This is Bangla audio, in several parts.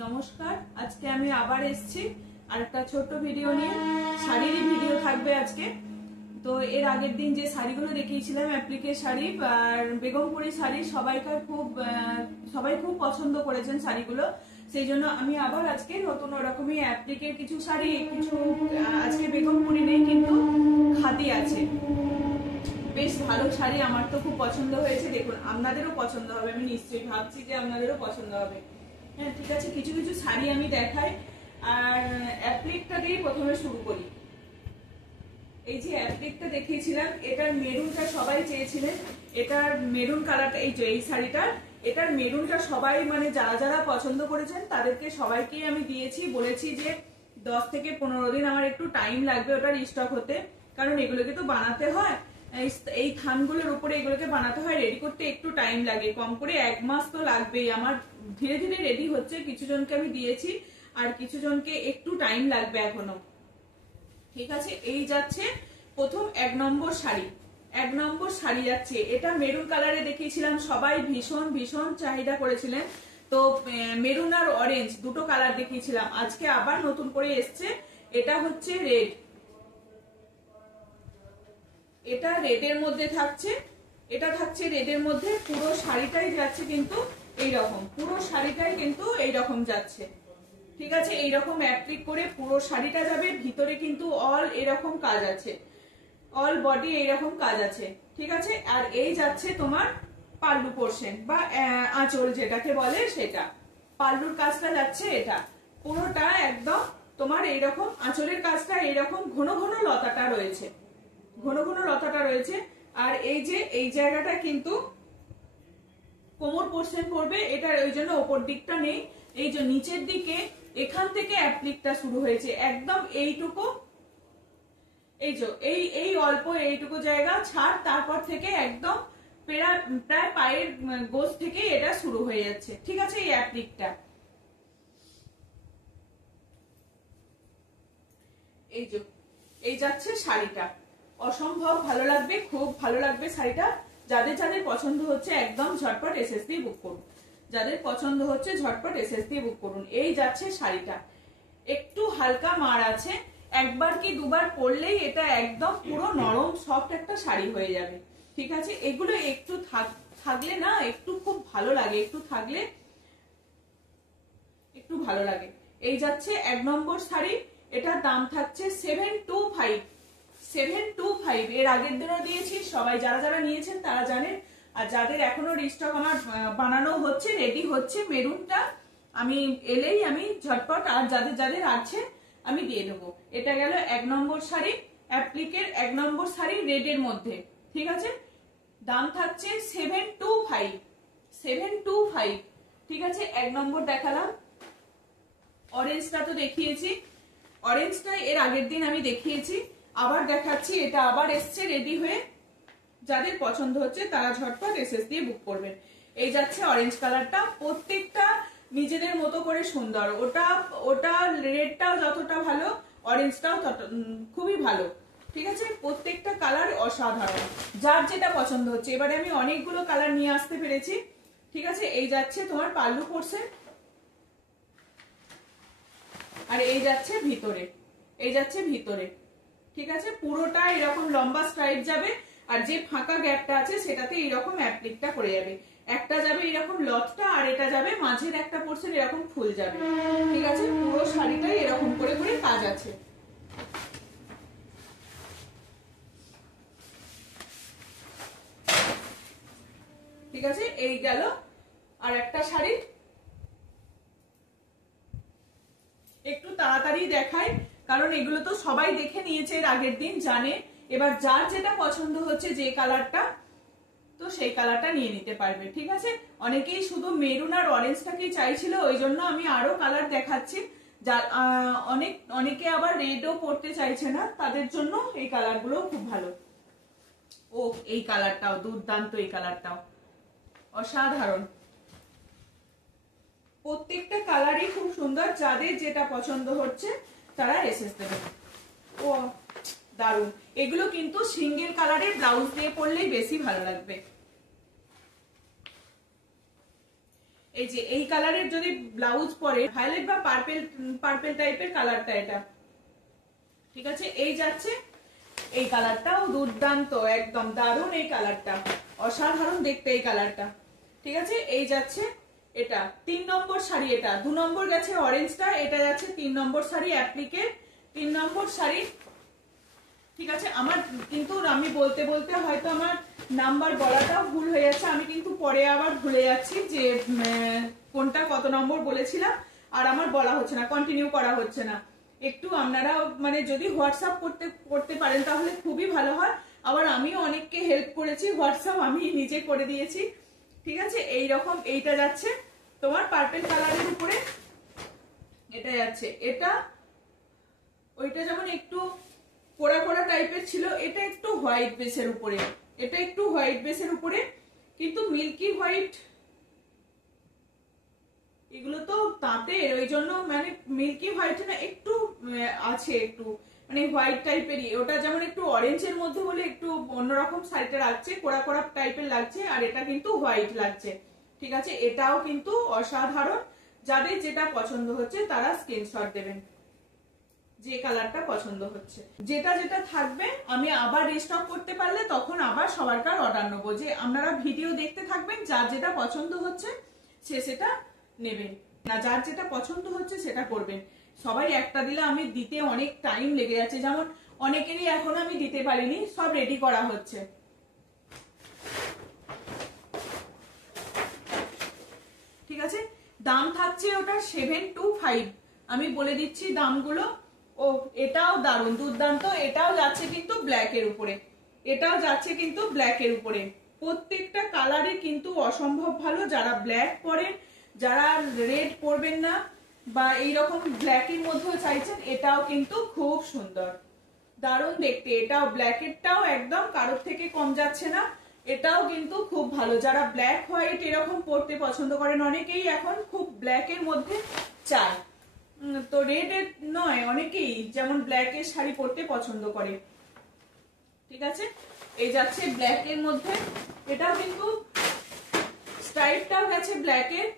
নমস্কার, আজকে আমি আবার এসেছি আরেকটা ছোট্ট ভিডিও নিয়ে। শাড়িরই ভিডিও থাকবে আজকে। তো এর আগের দিন যে শাড়িগুলো দেখিয়েছিলাম, অ্যাপ্লিকের শাড়ি আর বেগমপুরি শাড়ি, সবাই খুব পছন্দ করেছেন শাড়িগুলো। সেই জন্য আমি আবার আজকে নতুন ওরকমই অ্যাপ্লিকের কিছু শাড়ি, আজকে বেগমপুরি নেই কিন্তু খাদি আছে। বেশ ভালো শাড়ি, আমার তো খুব পছন্দ হয়েছে। দেখুন, আপনাদেরও পছন্দ হবে, আমি নিশ্চয়ই ভাবছি যে আপনাদেরও পছন্দ হবে। হ্যাঁ, ঠিক আছে, কিছু কিছু শাড়ি আমি দেখাই। আর অ্যাপ্লিকটা দিয়ে প্রথমে শুরু করি। এই যে অ্যাপ্লিকটা দেখিয়েছিলাম, এটার মেরুনটা সবাই চেয়েছিলেন। এটার মেরুন কালারটা, এই শাড়িটার এটার মেরুনটা সবাই মানে যারা যারা পছন্দ করেছেন তাদেরকে সবাইকেই আমি দিয়েছি। বলেছি যে 10 থেকে 15 দিন আমার একটু টাইম লাগবে ওটার স্টক হতে, কারণ এগুলোকে তো বানাতে হয়। এই থানগুলোর উপরে এগুলোকে বানাতে হয়, রেডি করতে একটু টাইম লাগে, কম করে 1 মাস তো লাগবেই। আমার ধীরে ধীরে রেডি হচ্ছে, কিছু জনকে আমি দিয়েছি আর কিছু জনকে একটু টাইম লাগবে এখনো। ঠিক আছে, এই যাচ্ছে প্রথম 1 নম্বর শাড়ি। 1 নম্বর শাড়ি যাচ্ছে, এটা মেরুন কালারে দেখিয়েছিলাম, সবাই ভীষণ ভীষণ চাহিদা করেছিলেন। তো মেরুন আর অরেঞ্জ দুটো কালার দেখিয়েছিলাম, আজকে আবার নতুন করে এসছে। এটা হচ্ছে রেড, এটা রেডের মধ্যে থাকছে। এটা থাকছে রেডের মধ্যে। পুরো শাড়িটাই যাচ্ছে কিন্তু এইরকম, পুরো শাড়িটাই কিন্তু এইরকম যাচ্ছে। ঠিক আছে, এইরকম অ্যাপ্লিক করে পুরো শাড়িটা যাবে। ভিতরে কিন্তু অল এরকম কাজ আছে, অল বডি এইরকম কাজ আছে। ঠিক আছে, আর এই যাচ্ছে তোমার পাল্লু পোর্শন বা আঁচল যেটাকে বলে সেটা। পাল্লুর কাজটা যাচ্ছে এটা পুরোটা একদম তোমার এইরকম। আঁচলের কাজটা এইরকম ঘন ঘন লতাটা রয়েছে, ঘন ঘন লতাটা রয়েছে। আর এই যে এই জায়গাটা কিন্তু কোমর পোর্শন পড়বে, এটার ওই জন্য ওপর দিকটা নেই। এই যে নিচের দিকে এখান থেকে অ্যাপ্লিকটা শুরু হয়েছে একদম এইটুকু। এই যে এই অল্প এইটুকু জায়গা ছাড়, তারপর থেকে একদম প্রায় পায়ের গোজ থেকে এটা শুরু হয়ে যাচ্ছে। ঠিক আছে, এই অ্যাপ্লিকটা এই যে এই যাচ্ছে শাড়িটা। অসম্ভব ভালো লাগবে, খুব ভালো লাগবে শাড়িটা। যাদের যাদের পছন্দ হচ্ছে একদম ঝটপট এসএস দিয়ে বুক করুন। যাদের পছন্দ হচ্ছে ঝটপট এসএস দিয়ে বুক করুন। এই যাচ্ছে শাড়িটা, একটু হালকা মার আছে, একবার কি দুবার পরলেই এটা একদম পুরো নরম সফট একটা শাড়ি হয়ে যাবে। ঠিক আছে, এগুলো একটু থাকলে না একটু খুব ভালো লাগে, একটু থাকলে একটু ভালো লাগে। এই যাচ্ছে 1 নম্বর শাড়ি, এটার দাম থাকছে 725। 725 এর আগের দিনও দিয়েছি, সবাই যারা যারা নিয়েছেন তারা জানেন। আর যাদের এখনো রিস্টক আমার বানানো হচ্ছে, রেডি হচ্ছে, মেরুনটা আমি এলেই আমি ঝটপট আর যাদের যাদের আছে আমি দিয়ে দেবো। এটা গেল 1 নম্বর শাড়ি, অ্যাপ্লিকের 1 নম্বর শাড়ি রেডের মধ্যে। ঠিক আছে, দাম থাকছে 725। 725। ঠিক আছে, 1 নম্বর দেখালাম। অরেঞ্জটা তো দেখিয়েছি, অরেঞ্জটা এর আগের দিন আমি দেখিয়েছি, আবার দেখাচ্ছি। এটা আবার এসছে রেডি হয়ে, যাদের পছন্দ হচ্ছে তারা ঝটপট এসএস দিয়ে বুক করবেন। এই যাচ্ছে অরেঞ্জ কালারটা, প্রত্যেকটা নিজেদের মতো করে সুন্দর। ওটা রেডটাও যতটা ভালো, অরেঞ্জটাও খুবই ভালো। ঠিক আছে, প্রত্যেকটা কালার অসাধারণ, যার যেটা পছন্দ হচ্ছে। এবারে আমি অনেকগুলো কালার নিয়ে আসতে পেরেছি। ঠিক আছে, এই যাচ্ছে তোমার পাল্লু পোর্শন, আর এই যাচ্ছে ভিতরে, এই যাচ্ছে ভিতরে। ঠিক আছে, পুরোটা এরকম লম্বা স্ট্রাইপ যাবে, আর যে ফাঁকা গ্যাপটা আছে সেটাতে এরকম অ্যাপ্লিকটা করে যাবে। একটা যাবে এরকম লতটা, আর এটা যাবে মাঝের একটা পোর্শন এরকম ফুল যাবে। ঠিক আছে, পুরো শাড়িটাই এরকম করে করে কাজ আছে। ঠিক আছে, এই গেল আর একটা শাড়ি। একটু তাড়াতাড়ি দেখাই, কারণ এগুলো তো সবাই দেখে নিয়েছে এর আগের দিন, জানে। এবার যার যেটা পছন্দ হচ্ছে যে কালারটা, তো সেই কালারটা নিয়ে নিতে পারবে। ঠিক আছে, অনেকেই শুধু মেরুন আর অরেঞ্জটাকেই চাইছিল, ওই জন্য আমি আরো কালার দেখাচ্ছি। যার অনেকে আবার রেডও পড়তে চাইছে না, তাদের জন্য এই কালারগুলো খুব ভালো। ও, এই কালারটাও দুর্দান্ত, এই কালারটাও অসাধারণ। প্রত্যেকটা কালারই খুব সুন্দর, যাদের যেটা পছন্দ হচ্ছে তারা এসএস দেবে। ও দারুন, এগুলো কিন্তু সিঙ্গেল কালারের ব্লাউজ দিয়ে পরলেই বেশি ভালো লাগবে। এই যে এই কালারের যদি ব্লাউজ পরে, ভায়োলেট বা পার্পেল পার্পেল টাইপের কালারটা এটা, ঠিক আছে। এই যাচ্ছে এই কালারটাও দুর্দান্ত, একদম দারুণ এই কালারটা, অসাধারণ দেখতে এই কালারটা, ঠিক আছে। এই যাচ্ছে এটা 3 নম্বর শাড়ি, এটা 2 নম্বর গেছে অরেঞ্জটা, এটা যাচ্ছে 3 নম্বর শাড়ি, অ্যাপ্লিকের 3 নম্বর শাড়ি, ঠিক আছে। আমার কিন্তু আমি বলতে বলতে হয়তো আমার নাম্বার বলাটাও ভুল হয়ে যাচ্ছে, আমি কিন্তু পরে আবার ভুলে যাচ্ছি যে কোনটা কত নম্বর বলেছিলাম, আর আমার বলা হচ্ছে না, কন্টিনিউ করা হচ্ছে না। একটু আপনারা মানে যদি হোয়াটসঅ্যাপ করতে পারেন তাহলে খুবই ভালো হয়। আবার আমিও অনেককে হেল্প করেছি, হোয়াটসঅ্যাপ আমি নিজে করে দিয়েছি, ঠিক আছে। এই রকম এইটা যাচ্ছে তোমার পার্পল কালারের উপরে, এটা যাচ্ছে, এটা ওইটা যেমন একটু পোড়া পোড়া টাইপের ছিল, এটা একটু হোয়াইট বেসের উপরে, এটা একটু হোয়াইট বেসের উপরে, কিন্তু মিল্কি হোয়াইট, এগুলো তো তাঁতের, ওই জন্য মানে মিল্কি হোয়াইট না, একটু আছে একটু মানে হোয়াইট টাইপেরই, ওটা যেমন একটু অরেঞ্জের মধ্যে বলে একটু অন্যরকম শাড়িটা লাগছে, কোড়া কোড়া টাইপের লাগছে, আর এটা কিন্তু হোয়াইট লাগছে, ঠিক আছে। এটাও কিন্তু অসাধারণ, যাদের যেটা পছন্দ হচ্ছে তারা স্ক্রিনশট দেবেন, যে কালারটা পছন্দ হচ্ছে। যেটা যেটা থাকবে আমি আবার রিস্টক করতে পারলে তখন আবার সবারকার অর্ডার নেবো, যে আপনারা ভিডিও দেখতে থাকবেন, যার যেটা পছন্দ হচ্ছে সে সেটা নেবেন, না যার যেটা পছন্দ হচ্ছে সেটা করবেন। সবাই একটা দিলে আমি দিতে অনেক টাইম লেগে যাচ্ছে, যেমন অনেকেরই এখন আমি দিতে পারিনি, সব রেডি করা হচ্ছে, ঠিক আছে। দাম থাকছে ওটা 725, আমি বলে দিচ্ছি দামগুলো। ও এটাও দারুণ দুর্দান্ত, এটাও যাচ্ছে কিন্তু ব্ল্যাকের উপরে, এটাও যাচ্ছে কিন্তু ব্ল্যাকের উপরে, প্রত্যেকটা কালারই কিন্তু অসম্ভব ভালো। যারা ব্ল্যাক পরেন, যারা রেড পরবেন না বা এইরকম ব্ল্যাকের মধ্যেও চাইছেন, এটাও কিন্তু খুব সুন্দর, দারুণ দেখতে। এটাও ব্ল্যাকেরটাও একদম কারোর থেকে কম যাচ্ছে না, এটাও কিন্তু খুব ভালো। যারা ব্ল্যাক হোয়াইট এরকম পরতে পছন্দ করেন, অনেকেই এখন খুব ব্ল্যাকের মধ্যে চায়, তো রেড এর নয়, অনেকেই যেমন ব্ল্যাকের শাড়ি পরতে পছন্দ করে, ঠিক আছে। এই যাচ্ছে ব্ল্যাকের মধ্যে, এটাও কিন্তু স্ট্রাইপটাও গেছে ব্ল্যাকের,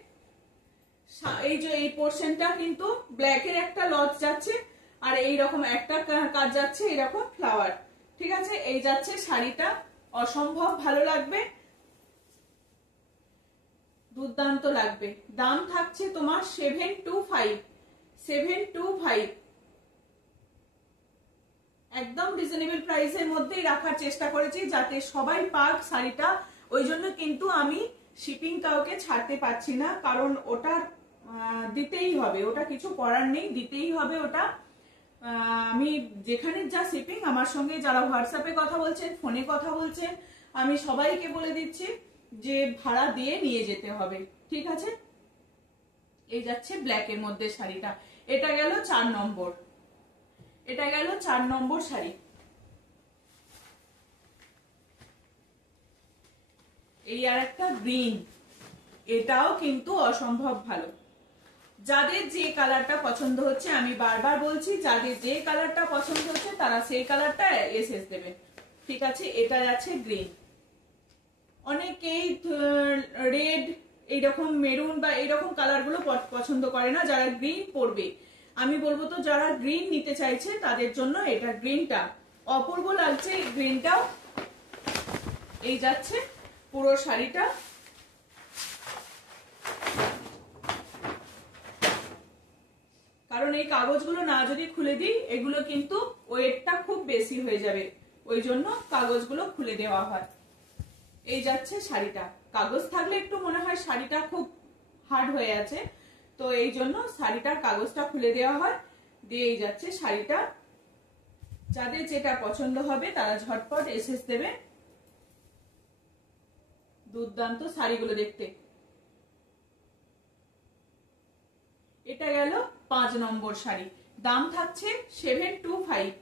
এই যে এই পোর্শনটা কিন্তু ব্ল্যাকের একটা লট যাচ্ছে, আর এই রকম একটা কাজ যাচ্ছে এরকম ফ্লাওয়ার, ঠিক আছে। এই যাচ্ছে শাড়িটা, অসম্ভব ভালো লাগবে, দুর্দান্ত লাগবে। দাম থাকছে তোমার 725, একদম রিজনেবল প্রাইসের মধ্যেই রাখার চেষ্টা করেছি যাতে সবাই পাক শাড়িটা, ওই জন্য কিন্তু আমি শিপিং কাউকে ছাড়তে পারছি না, কারণ ওটা দিতেই হবে, ওটা কিছু করার নেই, দিতেই হবে ওটা। আমি যেখানে যা শিপিং, আমার সঙ্গে যারা হোয়াটসঅ্যাপে কথা বলছেন, ফোনে কথা বলছেন, আমি সবাইকে বলে দিচ্ছি যে ভাড়া দিয়ে নিয়ে যেতে হবে, ঠিক আছে। এই যাচ্ছে ব্ল্যাকের মধ্যে শাড়িটা, এটা গেল 4 নম্বর, এটা গেল 4 নম্বর শাড়ি। এই আর একটা গ্রিন, এটাও কিন্তু অসম্ভব ভালো। যাদের যে কালারটা পছন্দ হচ্ছে, আমি বারবার বলছি, যাদের যে কালারটা পছন্দ হচ্ছে তারা সেই কালারটা এসএস দেবে, ঠিক আছে। এটা যাচ্ছে গ্রিন, অনেকেই রেড এইরকম মেরুন বা এইরকম কালার গুলো পছন্দ করে না, যারা গ্রিন পরবে, আমি বলবো তো যারা গ্রিন নিতে চাইছে তাদের জন্য এটা, গ্রিনটা অপূর্ব লাগছে, এই গ্রিনটাও। এই যাচ্ছে পুরো শাড়িটা, কারণ এই কাগজগুলো না যদি খুলে দিই, এগুলো কিন্তু ওয়েটটা খুব বেশি হয়ে যাবে, ওই জন্য কাগজগুলো খুলে দেওয়া হয়। এই যাচ্ছে শাড়িটা, কাগজ থাকলে একটু মনে হয় শাড়িটা খুব হার্ড হয়ে আছে, তো এই জন্য শাড়িটার কাগজটা খুলে দেওয়া হয়, দিয়ে এই যাচ্ছে শাড়িটা। যাদের যেটা পছন্দ হবে তারা ঝটপট এসএস দেবে, দুর্দান্ত শাড়িগুলো দেখতে। এটা গেল 5 নম্বর শাড়ি, দাম থাকছে 725,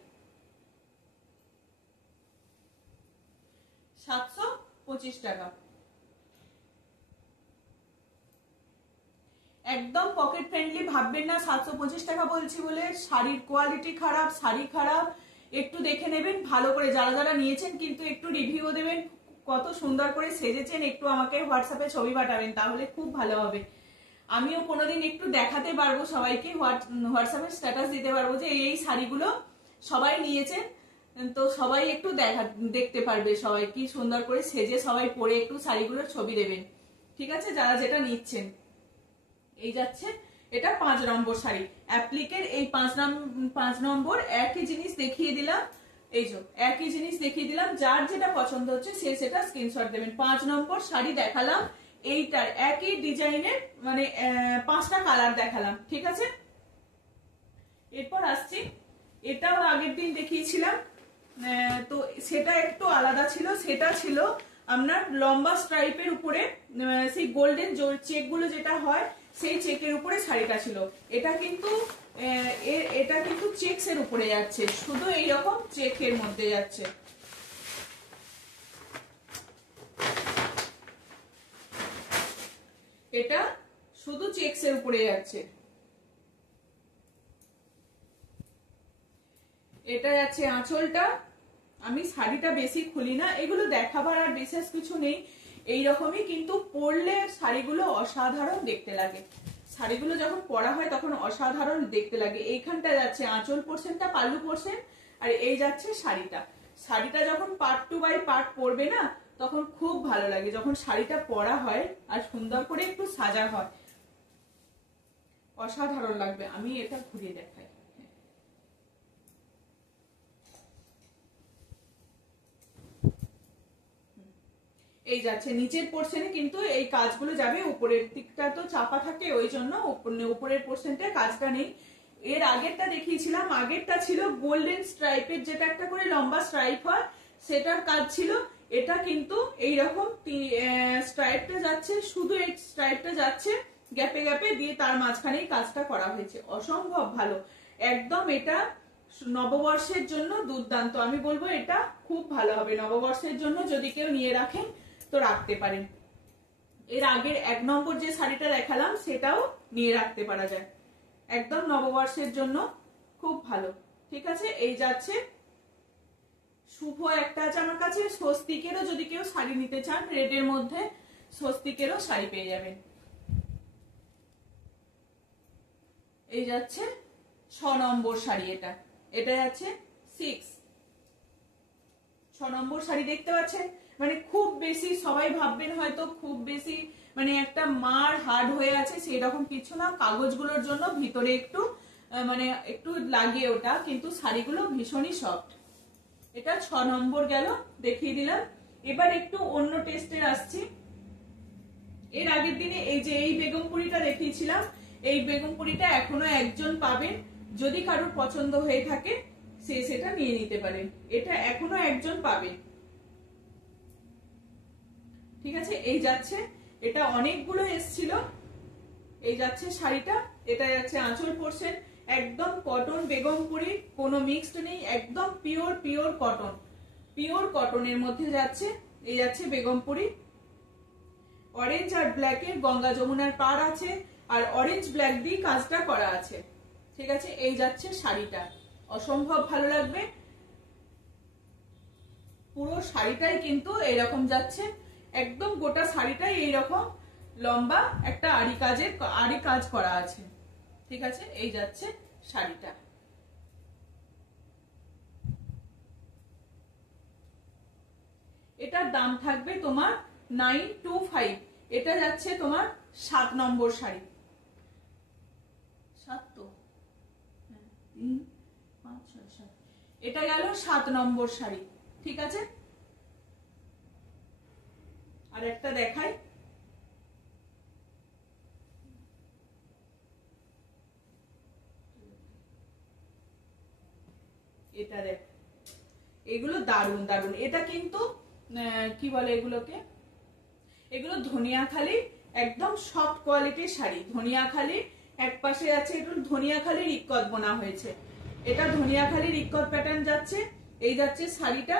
725 টাকা, একদম পকেট ফ্রেন্ডলি। ভাববেন না 725 টাকা বলছি বলে শাড়ির কোয়ালিটি খারাপ, শাড়ি খারাপ, একটু দেখে নেবেন ভালো করে, যারা যারা নিয়েছেন কিন্তু একটু রিভিউ দেবেন, কত সুন্দর করে সেজেছেন, একটু আমাকে হোয়াটসঅ্যাপে ছবি পাঠাবেন, তাহলে খুব ভালো হবে। আমিও কোনোদিন একটু দেখাতে পারবো সবাইকে, হোয়াটসঅ্যাপে স্ট্যাটাস দিতে পারবো যে এই শাড়িগুলো সবাই নিয়েছেন, তো সবাই একটু দেখতে পারবে, সবাই কি সুন্দর করে সেজে সবাই পরে একটু শাড়িগুলোর ছবি দেবেন, ঠিক আছে, যারা যেটা নিচ্ছেন। এই যাচ্ছে এটা 5 নম্বর শাড়ি, অ্যাপ্লিকের এই 5 নম্বর। একই জিনিস দেখিয়ে দিলাম, এই যে একই জিনিস দেখিয়ে দিলাম, যার যেটা পছন্দ হচ্ছে সে সেটা স্ক্রিনশট দেবেন। 5 নম্বর শাড়ি দেখালাম, এইটার একই ডিজাইনের মানে 5টা কালার দেখালাম, ঠিক আছে। এরপর আসছি, এটাও আগের দিন দেখিয়েছিলাম, তো সেটা একটু আলাদা ছিল, সেটা ছিল আপনার লম্বা স্ট্রাইপের উপরে সেই গোল্ডেন চেক গুলো যেটা হয় সেই চেকের উপরে শাড়িটা ছিল। এটা কিন্তু চেকস এর উপরে যাচ্ছে, শুধু এইরকম চেকের মধ্যে যাচ্ছে। এটা শুধু চেকস এর উপরে যাচ্ছে। এটা যাচ্ছে আঁচলটা। আমি শাড়িটা বেশি খুলি না, এগুলো দেখাবার আর বিশেষ কিছু নেই, এইরকমই, কিন্তু পরলে শাড়িগুলো অসাধারণ দেখতে লাগে। শাড়িগুলো যখন পরা হয় তখন অসাধারণ দেখতে লাগে। এইখানটা যাচ্ছে আঁচল পোর্শনটা, পাল্লু পোর্শন, আর এই যাচ্ছে শাড়িটা। শাড়িটা যখন পার্ট টু বাই পার্ট পরবে না তখন খুব ভালো লাগে, যখন শাড়িটা পরা হয় আর সুন্দর করে একটু সাজা হয়, অসাধারণ লাগবে। আমি এটা ঘুরিয়ে দেখাই। এই যাচ্ছে নিচের পোর্শনে, কিন্তু এই কাজগুলো যাবে, উপরের দিকটা তো চাপা থাকে, ওই জন্য উপরের পোর্শনটা কাজটা নেই। এর আগেরটা দেখিয়েছিলাম, আগেরটা ছিল গোল্ডেন স্ট্রাইপের, যেটা একটা করে লম্বা স্ট্রাইপ হয়, সেটার কাজ ছিল। এটা কিন্তু এইরকম স্ট্রাইপটা যাচ্ছে, শুধু এই স্ট্রাইপটা যাচ্ছে গ্যাপে গ্যাপে দিয়ে, তার মাঝখানেই কাজটা করা হয়েছে, অসম্ভব ভালো একদম। এটা নববর্ষের জন্য দুর্দান্ত, আমি বলবো এটা খুব ভালো হবে নববর্ষের জন্য, যদি কেউ নিয়ে রাখেন তো রাখতে পারেন। এর আগের 1 নম্বর যে শাড়িটা দেখালাম সেটাও নিয়ে রাখতে পারা যায়, একদম নববর্ষের জন্য খুব ভালো, ঠিক আছে। এই যাচ্ছে শুভ একটা আছে আমার কাছে, স্বস্তিকেরও যদি কেউ শাড়ি নিতে চান রেডের মধ্যে, স্বস্তিকেরও শাড়ি পেয়ে যাবেন। এই যাচ্ছে 6 নম্বর শাড়ি, এটা যাচ্ছে 6 নম্বর শাড়ি, দেখতে পাচ্ছেন, মানে খুব বেশি সবাই ভাববেন হয়তো খুব বেশি মানে একটা মার হার্ড হয়ে আছে, সেই রকম কিছু না। কাগজগুলোর জন্য ভিতরে একটু মানে একটু লাগে ওটা, কিন্তু শাড়িগুলো ভীষণই সফট। এটা 6 নম্বর গেল, দেখিয়ে দিলাম। এবার একটু অন্য টেস্টের আসছি। এর আগের দিনে এই যে এই বেগমপুরিটা দেখিয়েছিলাম, এই বেগমপুরিটা এখনো একজন পাবেন, যদি কারোর পছন্দ হয়ে থাকে সে সেটা নিয়ে নিতে পারেন, এটা এখনো একজন পাবেন, ঠিক আছে। এই যাচ্ছে, এটা অনেকগুলো এসছিল। এই যাচ্ছে শাড়িটা, এটা যাচ্ছে আঁচল পোর্শন, একদম কটন বেগমপুরি, কোনো মিক্সড নেই, একদম পিওর কটনের মধ্যে যাচ্ছে। এই যাচ্ছে বেগমপুরি, অরেঞ্জ আর ব্ল্যাকের গঙ্গা যমুনার পার আছে, আর অরেঞ্জ ব্ল্যাক দিয়ে কাজটা করা আছে, ঠিক আছে। এই যাচ্ছে শাড়িটা, অসম্ভব ভালো লাগবে। পুরো শাড়িটাই কিন্তু এইরকম যাচ্ছে, একদম গোটা শাড়িটাই এইরকম লম্বা একটা আড়ি কাজ করা আছে, ঠিক আছে। এই যাচ্ছে শাড়িটা। এটার দাম থাকবে তোমার 925। এটা যাচ্ছে তোমার 7 নম্বর শাড়ি, 7 তো 3 5 6 7, এটা গেল 7 নম্বর শাড়ি, ঠিক আছে। আর একটা দেখাই, এটা দেখ, এগুলো দারুন দারুন। এটা কিন্তু কি বলে এগুলোকে, এগুলো ধনিয়াখালি, একদম সফট কোয়ালিটির শাড়ি। ধনিয়াখালি এক পাশে আছে, একটু ধনিয়াখালির ইক্কত বোনা হয়েছে, এটা ধনিয়াখালির ইক্কত প্যাটার্ন যাচ্ছে। এই যাচ্ছে শাড়িটা,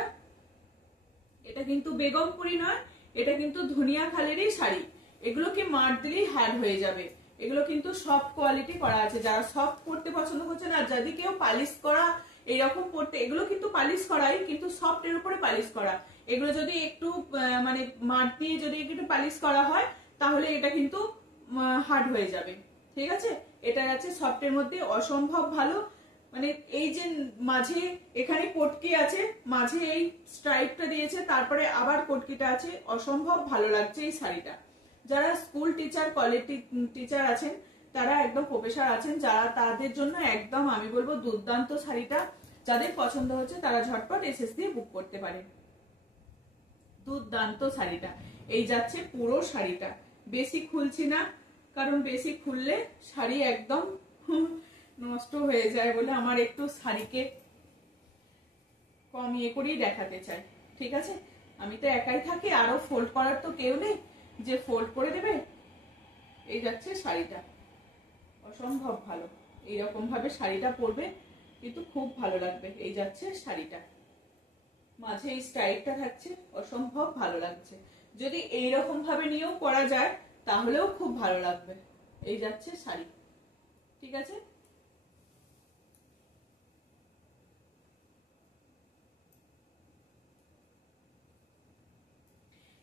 এটা কিন্তু বেগমপুরি নয়, এটা কিন্তু ধনিয়াখালিরই শাড়ি। এগুলোকে মার দিলেই হার্ড হয়ে যাবে, এগুলো কিন্তু সফট কোয়ালিটি করা আছে। যারা সফট পড়তে পছন্দ করছে না, যদি কেউ পালিশ করা এইরকম পড়তে, এগুলো কিন্তু পালিশ করাই, কিন্তু সফট এর উপরে পালিশ করা। এগুলো যদি একটু মানে মার দিয়ে যদি একটু পালিশ করা হয় তাহলে এটা কিন্তু হার্ড হয়ে যাবে। ঠিক আছে, এটা আছে সফটের মধ্যে, অসম্ভব ভালো। মানে এই যে মাঝে এখানে পটকি আছে, মাঝে এই স্ট্রাইপটা দিয়েছে, তারপরে আবার পটকিটা আছে, অসম্ভব ভালো লাগছে এই শাড়িটা। যারা স্কুল টিচার, কলেজ টিচার আছেন, তারা একদম প্রফেসর আছেন, যারা তাদের জন্য একদম আমি বলবো দুর্দান্ত শাড়িটা। যাদের পছন্দ হচ্ছে তারা ঝটপট এসএস দিয়ে বুক করতে পারে। দুর্দান্ত শাড়িটা। এই যাচ্ছে পুরো শাড়িটা, বেশি খুলছি না, কারণ বেশি খুললে শাড়ি একদম নষ্ট হয়ে যায় বলে আমার একটু শাড়িকে কম ইয়ে করেই দেখাতে চাই। ঠিক আছে, আমি তো একাই থাকি, আরো ফোল্ড করার তো কেউ নেই যে ফোল্ড করে দেবে। এই যাচ্ছে শাড়িটা, অসম্ভব ভালো। এইরকম ভাবে শাড়িটা পরবে কিন্তু খুব ভালো লাগবে। এই যাচ্ছে শাড়িটা, মাঝে এই স্টাইলটা থাকছে, অসম্ভব ভালো লাগছে। যদি এইরকম ভাবে নিয়েও করা যায় তাহলেও খুব ভালো লাগবে। এই যাচ্ছে শাড়ি। ঠিক আছে,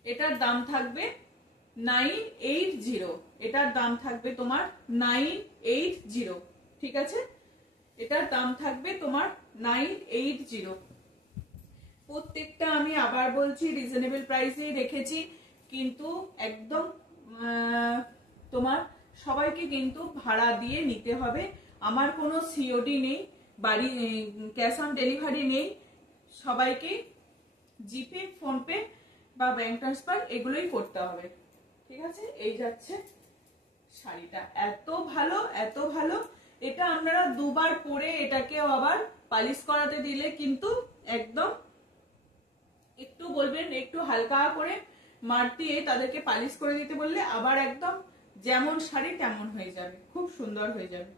এটার দাম থাকবে 980। এটার দাম থাকবে তোমার 980। ঠিক আছে, এটার দাম থাকবে তোমার 980। প্রত্যেকটা আমি আবার বলছি রিজনেবল প্রাইসে রেখেছি, কিন্তু একদম তোমার সবাইকে কিন্তু ভাড়া দিয়ে নিতে হবে। আমার কোনো সিওডি নেই, বাড়ি ক্যাশ অন ডেলিভারি নেই। সবাইকে জিপে, ফোনপে বা ব্যাংক ট্রান্সফার এগুলোই করতে হবে। ঠিক আছে, এই যাচ্ছে শাড়িটা, এত ভালো এত ভালো। এটা আপনারা দুবার পরে এটাকে আবার পালিশ করাতে দিলে কিন্তু একদম, একটু বলবেন একটু হালকা করে মার দিয়ে তাদেরকে পালিশ করে দিতে বললে আবার একদম যেমন শাড়ি তেমন হয়ে যাবে, খুব সুন্দর হয়ে যাবে।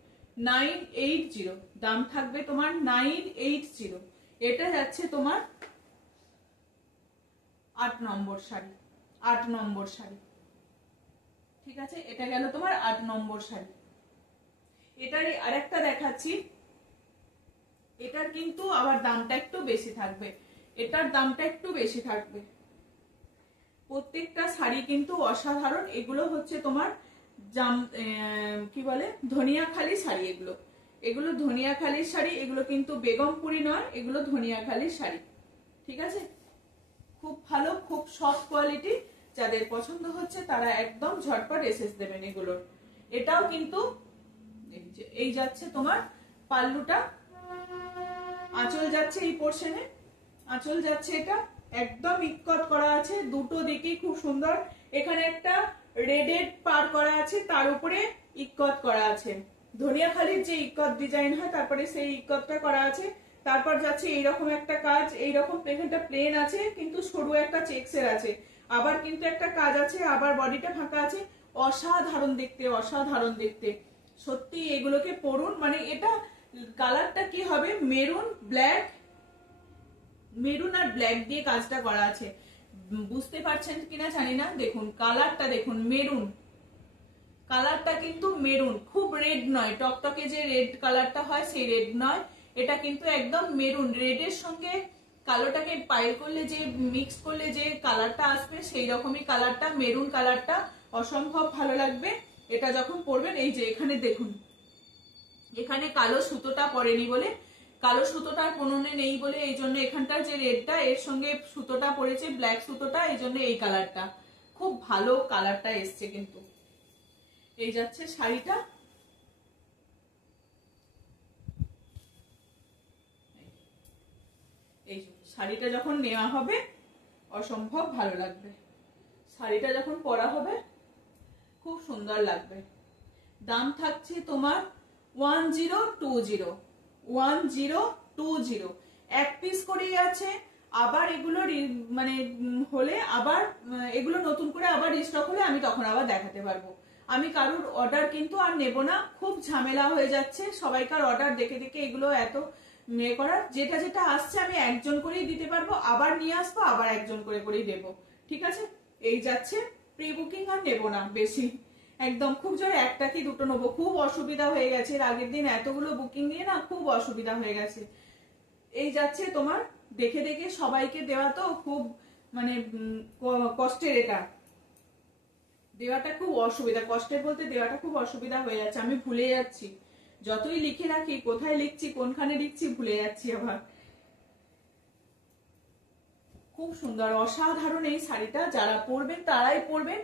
980 দাম থাকবে তোমার 980। এটা যাচ্ছে তোমার 8 নম্বর শাড়ি, 8 নম্বর শাড়ি। ঠিক আছে, এটা গেল তোমার 8 নম্বর শাড়ি। এটারই আরেকটা দেখাচ্ছি, এটার কিন্তু আবার দামটা একটু বেশি থাকবে, এটার দামটা একটু বেশি থাকবে। প্রত্যেকটা শাড়ি কিন্তু অসাধারণ। এগুলো হচ্ছে তোমার কি বলে ধনিয়াখালি শাড়ি। এগুলো ধনিয়াখালির শাড়ি, এগুলো কিন্তু বেগমপুরি নয়, এগুলো ধনিয়াখালির শাড়ি। ঠিক আছে, খুব ভালো, খুব সফট কোয়ালিটি। যাদের পছন্দ হচ্ছে তারা একদম ঝটপট এসএস দেবেন এগুলোর। এটাও কিন্তু এই যাচ্ছে তোমার পাল্লুটা, আঁচল যাচ্ছে এই পোর্শনে, আঁচল যাচ্ছে এটা একদম ইক্কত করা আছে, দুটো দিকেই খুব সুন্দর। এখানে একটা রেডেড পার করা আছে, তার উপরে ইক্কত করা আছে, ধনিয়াখালির যে ইক্কত ডিজাইন হয় তারপরে সেই ইক্কতটা করা আছে। তারপর যাচ্ছে এইরকম একটা কাজ, এইরকম এখানটা প্লেন আছে কিন্তু সরু একটা চেক্সের আছে, আবার কিন্তু একটা কাজ আছে, আবার বডিটা ফাঁকা আছে। অসাধারণ দেখতে, অসাধারণ দেখতে সত্যি। এগুলোকে পরুন, মানে এটা কালারটা কি হবে, মেরুন ব্ল্যাক, মেরুন আর ব্ল্যাক দিয়ে কাজটা করা আছে, বুঝতে পারছেন কিনা জানি না। দেখুন কালারটা, দেখুন মেরুন কালারটা, কিন্তু মেরুন, খুব রেড নয়, টকটকে যে রেড কালারটা হয় সেই রেড নয়, এটা কিন্তু একদম মেরুন। রেডের সঙ্গে কালোটাকে পাইল করলে যে মিক্স করলে যে কালারটা আসবে সেই রকমই কালারটা, মেরুন কালারটা অসম্ভব ভালো লাগবে এটা যখন পরবেন। এই যে এখানে দেখুন, এখানে কালো সুতোটা পড়েনি বলে, কালো সুতোটা কোনোনে নেই বলে এই জন্য এখানটার যে রেডটা এর সঙ্গে সুতোটা পড়েছে, ব্ল্যাক সুতোটা, এই জন্য এই কালারটা খুব ভালো কালারটা এসছে কিন্তু। এই যাচ্ছে শাড়িটা, এই শাড়িটা যখন নেওয়া হবে অসম্ভব ভালো লাগবে, শাড়িটা যখন পরা হবে খুব সুন্দর লাগবে। দাম থাকছে তোমার 1020, 1020, এক পিস করেই আছে। আবার এগুলো মানে হলে আবার এগুলো নতুন করে আবার রিস্টক হলে আমি তখন আবার দেখাতে পারবো। আমি কারুর অর্ডার কিন্তু আর নেব না, খুব ঝামেলা হয়ে যাচ্ছে সবাইকার অর্ডার দেখে দেখে, এগুলো এত মেয়ে করার। যেটা যেটা আসছে আমি একজন করেই দিতে পারবো, আবার নিয়ে আসবো, আবার একজন করে করেই দেবো। ঠিক আছে, এই যাচ্ছে প্রি বুকিং আর নেবো না বেশি, একদম খুব জোরে একটা কি দুটো নেবো, খুব অসুবিধা হয়ে গেছে। এর আগের দিন এতগুলো বুকিং নিয়ে না খুব অসুবিধা হয়ে গেছে। এই যাচ্ছে তোমার দেখে দেখে সবাইকে দেওয়া তো খুব মানে কষ্টের, এটা দেওয়াটা খুব অসুবিধা, কষ্টের বলতে দেওয়াটা খুব অসুবিধা হয়ে যাচ্ছে, আমি ভুলে যাচ্ছি, যতই লিখে রাখি কোথায় লিখছি কোনখানে লিখছি ভুলে যাচ্ছি আবার। খুব সুন্দর, অসাধারণ এই শাড়িটা, যারা পরবেন তারাই পরবেন,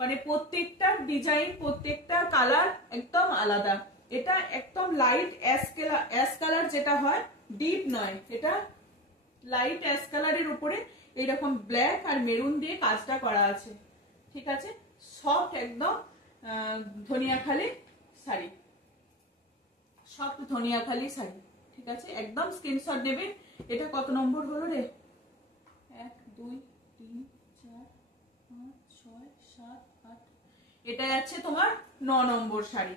মানে প্রত্যেকটা ডিজাইন প্রত্যেকটা কালার একদম আলাদা। এটা একদম লাইট অ্যাশ কালার যেটা হয়, ডিপ নয়, এটা লাইট অ্যাশ কালারের উপরে এইরকম ব্ল্যাক আর মেরুন দিয়ে কাজটা করা আছে, ঠিক আছে। সফট একদম ধনিয়াখালি শাড়ি, সফট ধনিয়াখালি শাড়ি, ঠিক আছে। একদম স্ক্রিনশট নেবে। এটা কত নম্বর হলো রে? 1 2 3 4 5 6 7 8, এটা যাচ্ছে তোমার 9 নম্বর শাড়ি,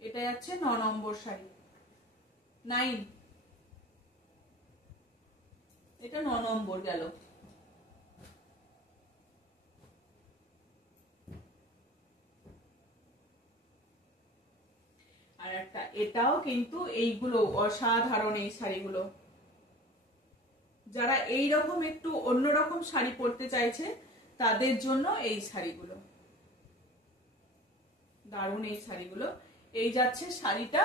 এটা যাচ্ছে 9 নম্বর শাড়ি, 9, এটা 9 নম্বর গেল। আর একটা এটাও কিন্তু, এইগুলো অসাধারণ এই শাড়িগুলো, যারা এই রকম একটু অন্যরকম শাড়ি পরতে চাইছে তাদের জন্য এই শাড়িগুলো দারুণ। এই শাড়িগুলো, এই যাচ্ছে শাড়িটা,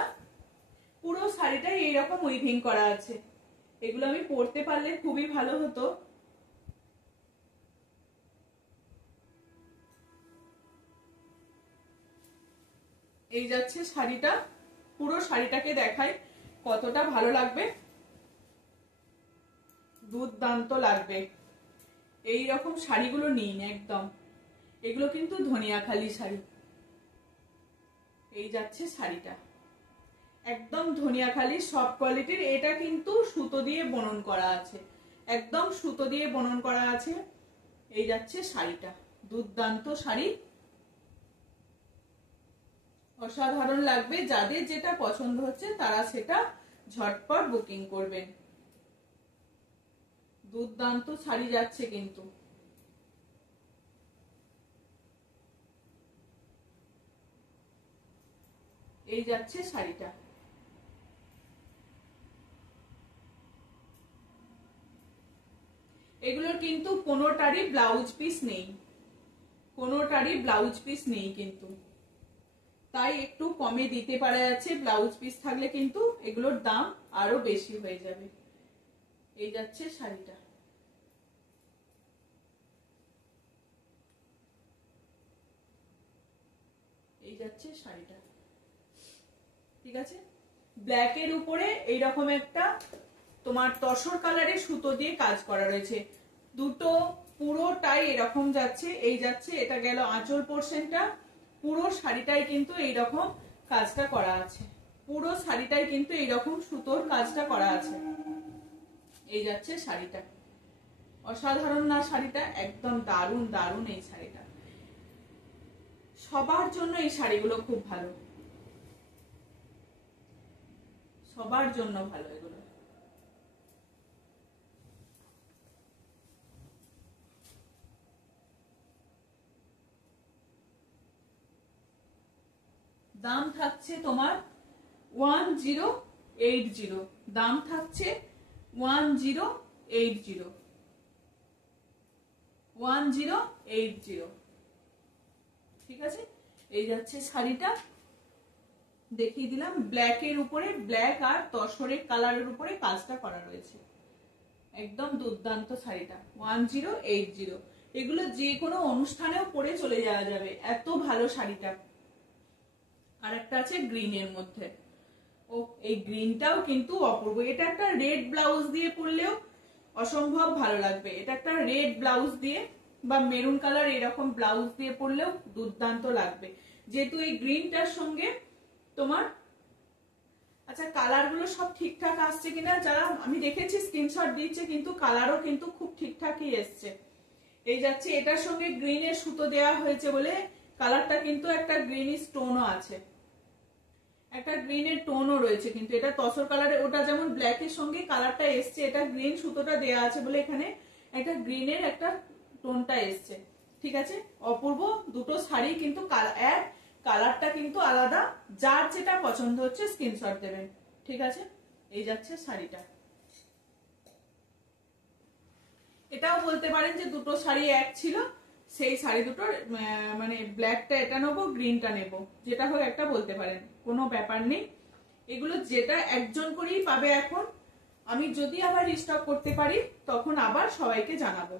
পুরো শাড়িটাই এইরকম উইভিং করা আছে। এগুলো আমি পরতে পারলে খুবই ভালো হতো। এই যাচ্ছে শাড়িটা, পুরো শাড়িটাকে দেখাই কতটা ভালো লাগবে, দুর্দান্ত লাগবে। এই রকম শাড়িগুলো নিন একদম, এগুলো কিন্তু ধনিয়াখালি শাড়ি। এই যাচ্ছে শাড়িটা, একদম ধনিয়াখালি সফট কোয়ালিটির, এটা কিন্তু সুতো দিয়ে বুনন করা আছে, একদম সুতো দিয়ে বুনন করা আছে। এই যাচ্ছে শাড়িটা, দুর্দান্ত শাড়ি, অসাধারণ লাগবে। যাদের যেটা পছন্দ হচ্ছে তারা সেটা ঝটপট বুকিং করবেন। দুর্দান্ত শাড়ি যাচ্ছে কিন্তু। এই যাচ্ছে শাড়িটা, এগুলোর কিন্তু কোনোটারই ব্লাউজ পিস নেই, কোনোটারই ব্লাউজ পিস নেই কিন্তু, তাই একটু কমে দিতে পারা যাচ্ছে। ব্লাউজ পিস থাকলে কিন্তু এগুলোর দাম আরো বেশি হয়ে যাবে। এই যাচ্ছে শাড়িটা, এই যাচ্ছে শাড়িটা, ঠিক আছে। ব্ল্যাকের উপরে এইরকম একটা তোমার তসর কালারের সুতো দিয়ে কাজ করা রয়েছে, দুটো পুরোটাই এরকম যাচ্ছে। এই যাচ্ছে, এটা গেল আঁচল পোর্শনটা, পুরো শাড়িটাই কিন্তু এইরকম কাজটা করা আছে, পুরো শাড়িটাই কিন্তু এইরকম সুতোর কাজটা করা আছে। এই যাচ্ছে শাড়িটা, অসাধারণ না শাড়িটা? একদম দারুণ দারুণ এই শাড়িটা, সবার জন্য এই শাড়িগুলো খুব ভালো, সবার জন্য ভালো এগুলো। দাম থাকছে তোমার 1080, দাম থাকছে 1080, 1080, ঠিক আছে। এই যাচ্ছে শাড়িটা, দেখিয়ে দিলাম, ব্ল্যাকের উপরে ব্ল্যাক আর তসরের কালারের উপরে কাজটা করা রয়েছে, একদম দুর্দান্ত শাড়িটা 1080। এগুলো যে কোনো অনুষ্ঠানেও পরে চলে যাওয়া যাবে, এত ভালো শাড়িটা। আর একটা আছে গ্রিনের মধ্যে, ও এই গ্রিনটাও কিন্তু অপূর্ব। এটা একটা রেড ব্লাউজ দিয়ে পরলেও অসম্ভব ভালো লাগবে, এটা একটা রেড ব্লাউজ দিয়ে বা মেরুন কালার এরকম ব্লাউজ দিয়ে পরলেও দুর্দান্ত লাগবে, যেহেতু এই গ্রিনটার সঙ্গে তোমার। আচ্ছা, কালার গুলো সব ঠিকঠাক আসছে কিনা, যারা আমি দেখেছি স্ক্রিনশট দিচ্ছে, কিন্তু কালারও কিন্তু খুব ঠিকঠাকই এসছে। এই যাচ্ছে, এটার সঙ্গে গ্রিনের সুতো দেওয়া হয়েছে বলে কালারটা কিন্তু একটা গ্রিন স্টোনও আছে, একটা গ্রিনের টোনও রয়েছে, কিন্তু এটা তসর কালারে, ওটা যেমন ব্ল্যাকের সঙ্গে কালারটা এসছে, এটা গ্রিন সুতোটা দেওয়া আছে বলে এখানে একটা গ্রিনের একটা টোনটা এসছে, ঠিক আছে। অপূর্ব দুটো শাড়ি কিন্তু এক, কালারটা কিন্তু আলাদা, যার যেটা পছন্দ হচ্ছে স্ক্রিনশট দেবেন, ঠিক আছে। এই যাচ্ছে শাড়িটা, এটাও বলতে পারেন যে দুটো শাড়ি এক ছিল, সেই শাড়ি দুটোর মানে ব্ল্যাকটা এটা নেবো, গ্রিনটা নেবো, যেটা হোক একটা বলতে পারেন, কোনো ব্যাপার নেই। এগুলো যেটা একজন করেই পাবে এখন। আমি যদি আবার রিস্টক করতে পারি তখন আবার সবাইকে জানাবো।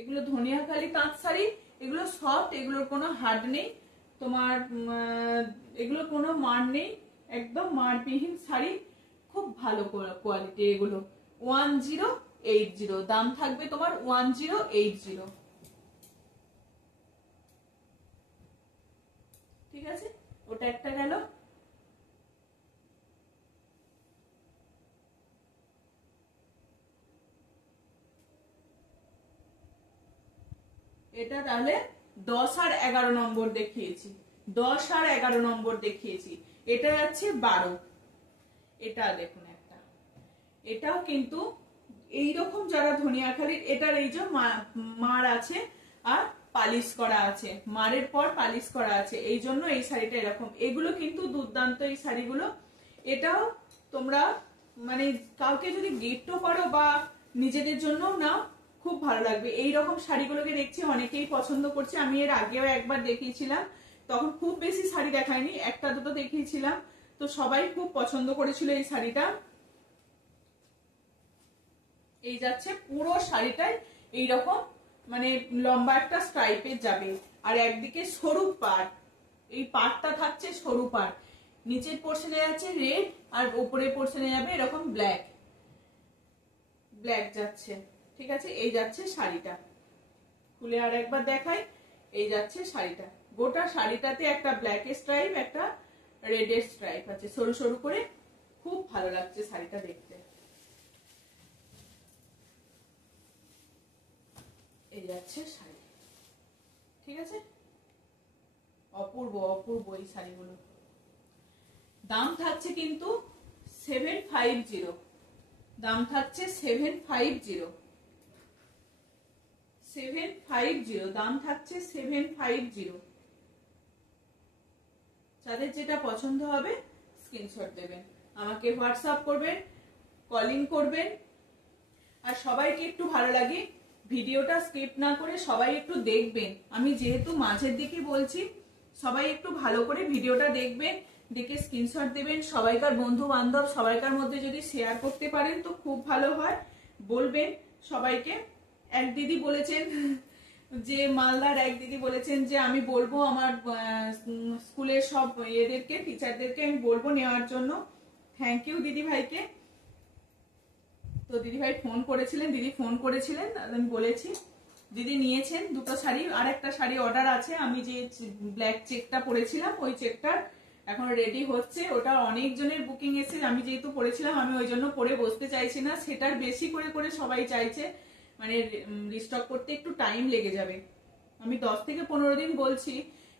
এগুলো ধনিয়াখালি তাঁত শাড়ি, এগুলো সফট, এগুলোর কোনো হার্ড নেই তোমার, এগুলো কোনো মার নেই, একদম মারবিহীন শাড়ি, খুব ভালো কোয়ালিটি। এগুলো 1080, দাম থাকবে তোমার 1080। ঠিক আছে, ওটা একটা গেল। এটা তাহলে 10 আর 11 নম্বর দেখিয়েছি, 10 আর 11 নম্বর দেখিয়েছি। এটা যাচ্ছে 12। এটা দেখুন একটা, এটাও কিন্তু এইরকম যারা ধনিয়াখালির, এটার এই যে মার আছে আর পালিশ করা আছে, মারের পর পালিশ করা আছে, এই জন্য এই শাড়িটা এরকম। এগুলো কিন্তু দুর্দান্ত এই শাড়িগুলো। এটাও তোমরা মানে কাউকে যদি গিফটও করো বা নিজেদের জন্য নাও, খুব ভালো লাগবে। এই রকম শাড়িগুলোকে দেখছি অনেকেই পছন্দ করছে। আমি এর আগেও একবার দেখিয়েছিলাম, তখন খুব বেশি শাড়ি দেখায়নি, একটা দুটো দেখিয়েছিলাম, তো সবাই খুব পছন্দ করেছিল এই শাড়িটা। এই যাচ্ছে পুরো শাড়িটাই এইরকম মানে লম্বা একটা স্ট্রাইপের যাবে, আর একদিকে সরু পাড়, এই পাড়টা থাকছে সরু পাড়, নিচের পোর্শনে যাচ্ছে রেড আর উপরের পোর্শনে যাবে এরকম ব্ল্যাক, ব্ল্যাক যাচ্ছে। ঠিক আছে, এই যাচ্ছে শাড়িটা, খুলে আর একবার দেখাই। এই যাচ্ছে শাড়িটা, গোটা শাড়িটাতে একটা ব্ল্যাক স্ট্রাইপ, একটা রেড স্ট্রাইপ আছে সরু সরু করে, খুব ভালো লাগছে শাড়িটা দেখতে। এই যাচ্ছে শাড়ি। ঠিক আছে, অপূর্ব অপূর্ব এই শাড়িগুলো। দাম থাকছে কিন্তু 750, দাম থাকছে 750, 750, দাম থাকছে 750। যাদের যেটা পছন্দ হবে স্ক্রিনশট দেবেন, আমাকে হোয়াটসঅ্যাপ করবেন, কলিং করবেন। আর সবাইকে একটু ভালো লাগে ভিডিওটা স্কিপ না করে সবাই একটু দেখবেন। আমি যেহেতু মাঝের দিকে বলছি, সবাই একটু ভালো করে ভিডিওটা দেখবেন, দেখে স্ক্রিনশট দেবেন। সবাইকার বন্ধু বান্ধব সবাইকার মধ্যে যদি শেয়ার করতে পারেন তো খুব ভালো হয়, বলবেন সবাইকে। এক দিদি বলেছেন যে, মালদার এক দিদি বলেছেন যে আমি বলবো আমার স্কুলের সব এদেরকে, টিচারদেরকে আমি বলবো নেওয়ার জন্য। থ্যাংক ইউ দিদি ভাইকে। তো দিদি ভাই ফোন করেছিলেন, দিদি ফোন করেছিলেন, আমি বলেছি দিদি নিয়েছেন দুটো শাড়ি, আর একটা শাড়ি অর্ডার আছে। আমি যে ব্ল্যাক চেকটা পরেছিলাম ওই চেকটার এখন রেডি হচ্ছে, ওটা অনেক জনের বুকিং এসেছে। আমি যেহেতু পরেছিলাম আমি ওই জন্য পরে বসতে চাইছি না, সেটার বেশি করে করে সবাই চাইছে, মানে রিস্টক করতে একটু টাইম লেগে যাবে। আমি 10 থেকে 15 দিন বলছি,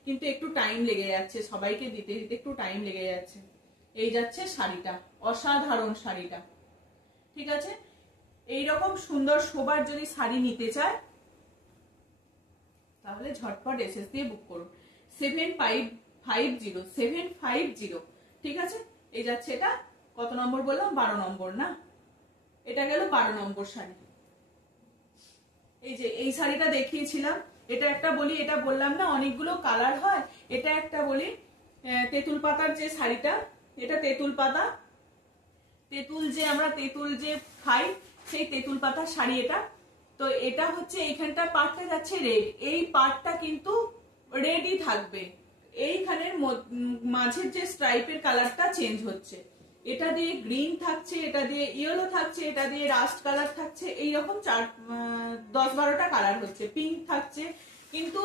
কিন্তু একটু টাইম লেগে যাচ্ছে, সবাইকে দিতে দিতে একটু টাইম লেগে যাচ্ছে। এই যাচ্ছে শাড়িটা, অসাধারণ শাড়িটা। ঠিক আছে, এইরকম সুন্দর শোবার যদি শাড়ি নিতে চায় তাহলে ঝটপট এসএস দিয়ে বুক করুন। 750, 750। ঠিক আছে, এই যাচ্ছে, এটা কত নম্বর বললাম? 12 নম্বর না, এটা গেল 12 নম্বর শাড়ি। এই যে এই শাড়িটা দেখিয়েছিলাম, এটা একটা বলি, এটা বললাম না অনেকগুলো কালার হয়, এটা একটা বলি তেঁতুল পাতার যে শাড়িটা, এটা তেঁতুল পাতা, তেঁতুল যে আমরা তেঁতুল যে খাই সেই তেঁতুল পাতার শাড়ি এটা। তো এটা হচ্ছে এইখানটা পাটটা যাচ্ছে রেড, এই পাটটা কিন্তু রেডই থাকবে, এইখানের মাঝের যে স্ট্রাইপের কালারটা চেঞ্জ হচ্ছে, এটা দিয়ে গ্রিন থাকছে, এটা দিয়ে ইয়েলো থাকছে, এটা দিয়ে রাস্ট কালার থাকছে, এইরকম 10-12টা কালার হচ্ছে, পিঙ্ক থাকছে, কিন্তু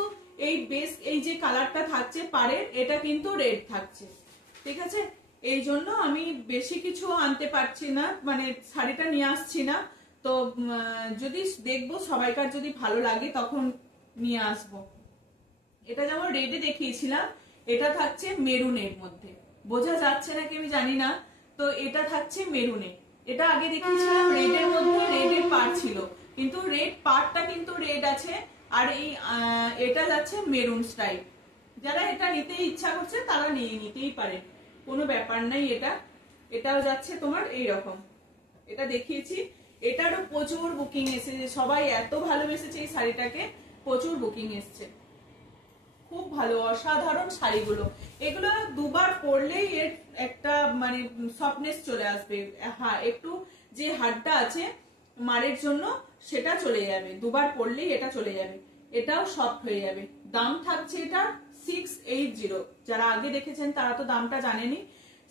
এই বেস এই যে কালারটা থাকছে পাড়ের, এটা কিন্তু রেড থাকছে। ঠিক আছে, এই জন্য আমি বেশি কিছু আনতে পারছি না, মানে শাড়িটা নিয়ে আসছি না। তো যদি দেখবো সবাইকার যদি ভালো লাগে তখন নিয়ে আসবো। এটা যেমন রেডে দেখিয়েছিলাম, এটা থাকছে মেরুনের মধ্যে, বোঝা যাচ্ছে নাকি আমি জানি না। তো এটা থাকছে মেরুনে, এটা আগে দেখিয়েছিলাম রেডের মধ্যে, রেডের পাড় ছিল, কিন্তু রেড পাড়টা কিন্তু রেড আছে, আর এই এটা যাচ্ছে মেরুন স্টাইল। যারা এটা নিতে ইচ্ছা করছে তারা নিয়ে নিতেই পারে, কোনো ব্যাপার নাই। এটাও যাচ্ছে তোমার এই রকম, এটা দেখিয়েছি। এটারও প্রচুর বুকিং এসেছে, সবাই এত ভালোবেসেছে এই শাড়িটাকে, প্রচুর বুকিং এসছে। খুব ভালো, অসাধারণ শাড়িগুলো। এগুলো দুবার পরলেই এর একটা মানে সফটনেস চলে আসবে। হ্যাঁ, একটু যে হাড়টা আছে মারের জন্য সেটা চলে যাবে, দুবার পরলেই এটা চলে যাবে, এটাও সফট হয়ে যাবে। দাম থাকছে এটা 680। যারা আগে দেখেছেন তারা তো দামটা জানেনি।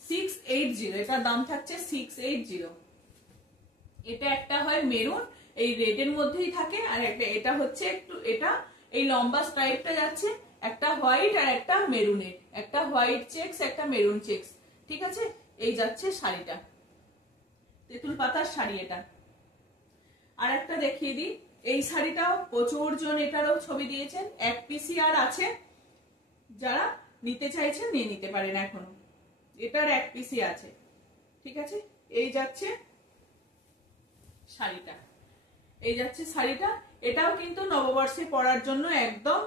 680, এটার দাম থাকছে 680। এটা একটা হয় মেরুন, এই রেড এর মধ্যেই থাকে, আর একটা এটা হচ্ছে একটু, এটা এই লম্বা স্ট্রাইপটা যাচ্ছে, একটা হোয়াইট আর একটা মেরুনের, একটা হোয়াইট চেকস একটা মেরুন চেকস। ঠিক আছে, এই যাচ্ছে শাড়িটা, তেঁতুল পাতার শাড়ি এটা। আর একটা দেখিয়ে দিই, এই শাড়িটাও প্রচুর জন এটারও ছবি দিয়েছেন, এক পিসি আর আছে, যারা নিতে চাইছেন নিয়ে নিতে পারেন এখনো, এটার এক পিসি আছে। ঠিক আছে, এই যাচ্ছে শাড়িটা, এই যাচ্ছে শাড়িটা। এটাও কিন্তু নববর্ষে পরার জন্য একদম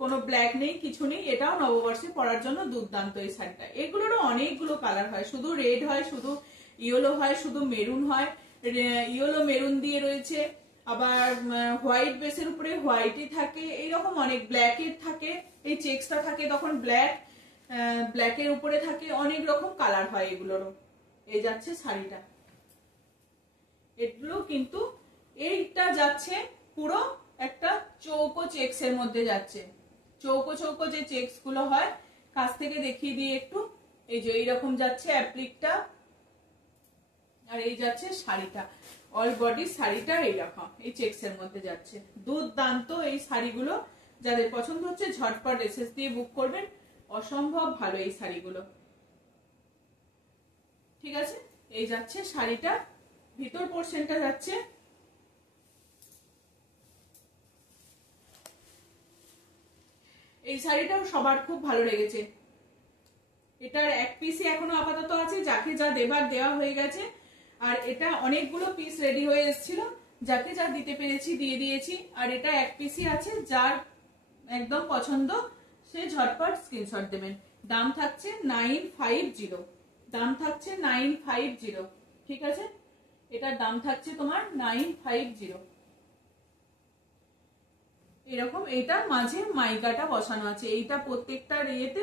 কোনো ব্ল্যাক নেই, কিছু নেই, এটাও নববর্ষে পরার জন্য দুর্দান্ত এই শাড়িটা। এগুলোরও অনেকগুলো কালার হয়, শুধু রেড হয়, শুধু ইয়েলো হয়, শুধু মেরুন হয়, ইয়েলো মেরুন দিয়ে রয়েছে, আবার হোয়াইট বেসের উপরে হোয়াইটই থাকে, এইরকম অনেক ব্ল্যাকের থাকে, এই চেক্সটা থাকে তখন ব্ল্যাক, ব্ল্যাকের উপরে থাকে, অনেক রকম কালার হয় এগুলোরও। এই যাচ্ছে শাড়িটা, এগুলো কিন্তু এইটা যাচ্ছে পুরো একটা চৌকো চেক্স এর মধ্যে যাচ্ছে, চৌকো চৌকো যে চেক্স গুলো হয়, কাছ থেকে দেখিয়ে দিয়ে একটু, এই যে এইরকম যাচ্ছে অ্যাপ্লিকটা, আর এই যাচ্ছে শাড়িটা, অল বডি শাড়িটা এইরকম এই চেক্স এর মধ্যে যাচ্ছে। দুর্দান্ত এই শাড়িগুলো, যাদের পছন্দ হচ্ছে ঝটপট এসএস দিয়ে বুক করবেন, অসম্ভব ভালো এই শাড়িগুলো। ঠিক আছে, এই যাচ্ছে শাড়িটা, ভিতর পোর্শনটা যাচ্ছে, এই শাড়িটাও সবার খুব ভালো লেগেছে। এটার এক পিসই এখনো আপাতত আছে, যাকে যা দেবার দেওয়া হয়ে গেছে, আর এটা অনেকগুলো পিস রেডি হয়ে এসেছিল, যাকে যা দিতে পেরেছি দিয়ে দিয়েছি, আর এটা এক পিসই আছে, যার একদম পছন্দ সে ঝটপট স্ক্রিনশট দেবেন। দাম থাকছে 950, দাম থাকছে 950। ঠিক আছে, এটার দাম থাকছে তোমার 950। এরকম এইটার মাঝে মাইকাটা বসানো আছে, এইটা প্রত্যেকটা ইয়েতে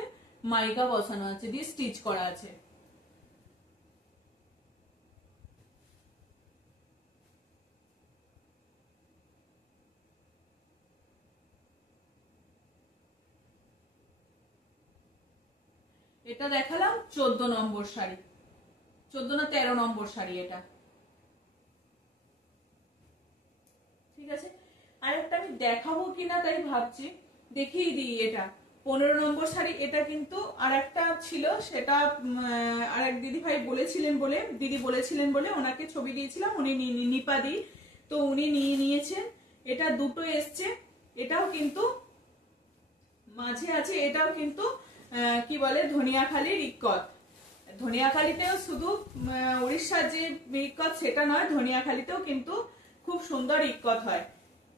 মাইকা বসানো আছে, দিয়ে স্টিচ করা আছে। এটা দেখালাম 14 নম্বর শাড়ি, 14 না 13 নম্বর শাড়ি এটা। ঠিক আছে, আর একটা আমি দেখাবো কিনা তাই ভাবছি, দেখিয়ে দিই। এটা 15 নম্বর শাড়ি, এটা কিন্তু আর একটা ছিল, সেটা আর এক দিদি ভাই বলেছিলেন বলে, দিদি বলেছিলেন বলে ওনাকে ছবি দিয়েছিলাম, উনি নিপা দি, তো উনি নিয়ে নিয়েছেন। এটা দুটো এসছে, এটাও কিন্তু মাঝে আছে, এটাও কিন্তু কি বলে ধনিয়াখালীর ইক্কত। ধনিয়াখালীতেও শুধু উড়িষ্যার যে ইক্কত সেটা নয়, ধনিয়াখালীতেও কিন্তু খুব সুন্দর ইক্কত হয়।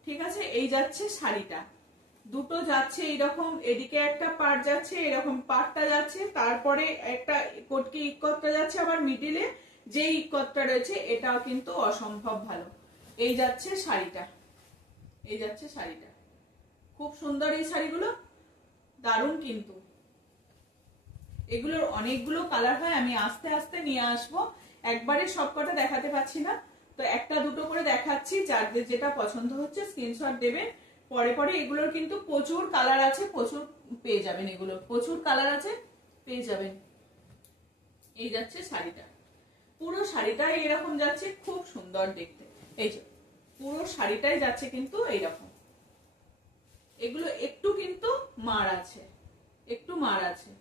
ঠিক আছে, এই যাচ্ছে শাড়িটা, দুটো যাচ্ছে এইরকম, এদিকে একটা পাট যাচ্ছে, এরকম পাটটা যাচ্ছে, তারপরে একটা কটকি ইক্কতটা যাচ্ছে, আবার মিডিলে যে ইক্কতটা রয়েছে এটাও কিন্তু অসম্ভব ভালো। এই যাচ্ছে শাড়িটা, এই যাচ্ছে শাড়িটা, খুব সুন্দর এই শাড়িগুলো, দারুণ কিন্তু। এগুলোর অনেকগুলো কালার হয়, আমি আস্তে আস্তে নিয়ে আসবো, একবারে সবকটা দেখাতে পাচ্ছি না, তো একটা দুটো করে দেখাচ্ছি, যাদের যেটা পছন্দ হচ্ছে স্ক্রিনশট দেবেন। পরে পরে এগুলোর কিন্তু প্রচুর কালার আছে, প্রচুর পেয়ে যাবেন, এগুলো প্রচুর কালার আছে, পেয়ে যাবেন। এই যাচ্ছে শাড়িটা, পুরো শাড়িটাই এরকম যাচ্ছে, খুব সুন্দর দেখতে। এই যে পুরো শাড়িটাই যাচ্ছে কিন্তু এইরকম। এগুলো একটু কিন্তু মার আছে, একটু মার আছে,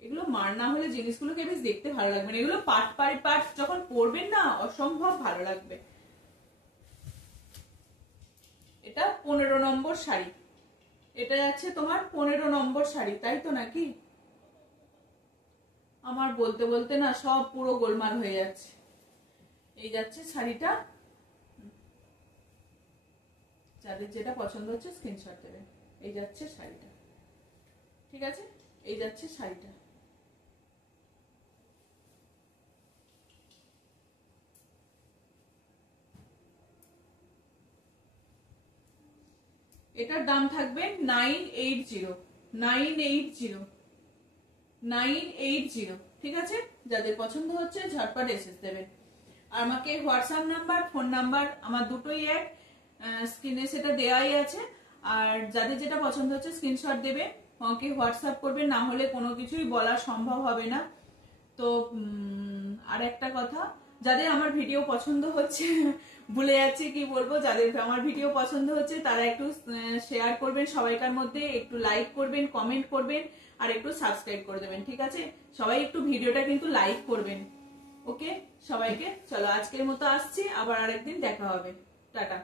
এগুলো মার না হলে জিনিসগুলোকে বেশ দেখতে ভালো লাগবে না, এগুলো পাট পাট যখন পরবেন না অসম্ভব ভালো লাগবে। এটা 15 নম্বর শাড়ি, এটা যাচ্ছে তোমার 15 নম্বর শাড়ি, তাই তো নাকি? আমার বলতে বলতে না সব পুরো গোলমাল হয়ে যাচ্ছে। এই যাচ্ছে শাড়িটা, যাদের যেটা পছন্দ হচ্ছে স্ক্রিনশট দেবেন। এই যাচ্ছে শাড়িটা, ঠিক আছে, এই যাচ্ছে শাড়িটা। এটার দাম থাকবে 980 980, ঠিক আছে? যাদের পছন্দ হচ্ছে ঝটপট এসএস দেবেন। আর আমাকে হোয়াটসঅ্যাপ নাম্বার, ফোন নাম্বার আমার দুটোই এক, স্ক্রিনে সেটা দেওয়াই আছে। আর যাদের যেটা পছন্দ হচ্ছে স্ক্রিনশট দেবে, আমাকে হোয়াটসঅ্যাপ করবে, না হলে কোনো কিছুই বলা সম্ভব হবে না। তো আর একটা কথা, যাদের আমার ভিডিও পছন্দ হচ্ছে ভুলে যাচ্ছি কি বলবো, যাদের আমার ভিডিও পছন্দ হচ্ছে তারা একটু শেয়ার করবেন সবাইকার মধ্যে, একটু লাইক করবেন, কমেন্ট করবেন, আর একটু সাবস্ক্রাইব করে দেবেন, ঠিক আছে? সবাই একটু ভিডিওটা কিন্তু লাইক করবেন। ওকে সবাইকে, চলো আজকের মতো আসছি, আবার আরেকদিন দেখা হবে। টাটা।